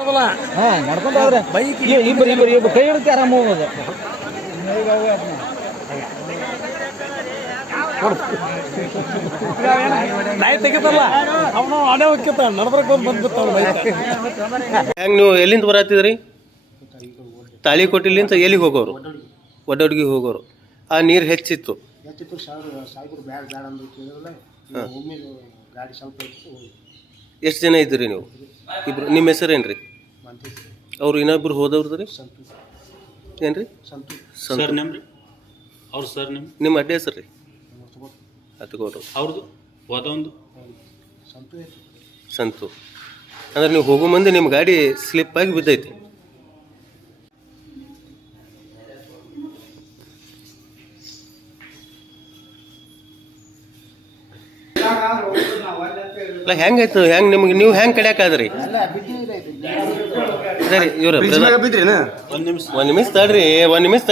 ಹಾ ಬೈಕ್ ಇಬ್ಬರು ಇಬ್ಬರು ಇಬ್ಬರು ಕೈ ಹಿಡಿದು ಆರಾಮ ಹೋಗೋದು. ನಾಯಿ ತೆಗಿತಲ್ಲ ಅವನು ಅಡೇ ಹೋಗ್ಕಿತ್ತ ನಡ್ಬರ್ಕ್ ಬಂದು ಬಂದ್ಬಿಡ್ತಾವ ಬೈಕ್. ಹೆಂಗ್ ನೀವು ಎಲ್ಲಿಂದ ಬರತ್ತಿದ್ರಿ? ತಾಳಿಕೋಟಿಲಿಂದ ಎಲ್ಲಿಗೆ ಹೋಗೋರು? ಒಡ್ಡೊಡ್ಗಿಗೆ ಹೋಗೋರು. ಆ ನೀರು ಹೆಚ್ಚಿತ್ತು. ಹೆಚ್ಚಿತ್ತು ಬ್ಯಾಡ ಬ್ಯಾಡ ಅಂದ್ರೆ ಗಾಡಿ ಸ್ವಲ್ಪ ಎಷ್ಟು ಜನ ಇದ್ದೀರಿ ನೀವು? ಇಬ್ರು ನಿಮ್ಮ ಹೆಸರೇನು ರೀ ಅವ್ರು ಇನ್ನೊಬ್ರು ರೀ ಸಂತು ರೀ ಸಂತು ಸರ್ ನೇಮ್ ರೀ ಅವ್ರ ಸರ್ ನಿಮ್ಮ ನಿಮ್ಮ ಅಡ್ಡ ಹೆಸರು ರೀ? ಹತ್ಕೋಟು ಅವ್ರದ್ದು ಹೋದೊಂದು ಸಂತು. ಅಂದ್ರೆ ನೀವು ಹೋಗೋ ಮುಂದೆ ನಿಮ್ಮ ಗಾಡಿ ಸ್ಲಿಪ್ ಆಗಿ ಬಿದ್ದೈತಿ. ಅಲ್ಲ ಹೆಂಗಾಯ್ತು? ಹೆಂಗ್ ನಿಮ್ಗೆ ನೀವು ಹೆಂಗ್ ಕಡಿಯಾಕ ಅದ್ರಿ ಸರಿ ಇವ್ರ ಒಂದು ನಿಮಿಷ. ಒಂದ್ ನಿಮಿಷ ತಡ್ರಿ ಒಂದ್ ನಿಮಿಷ ತಡ್ರಿ.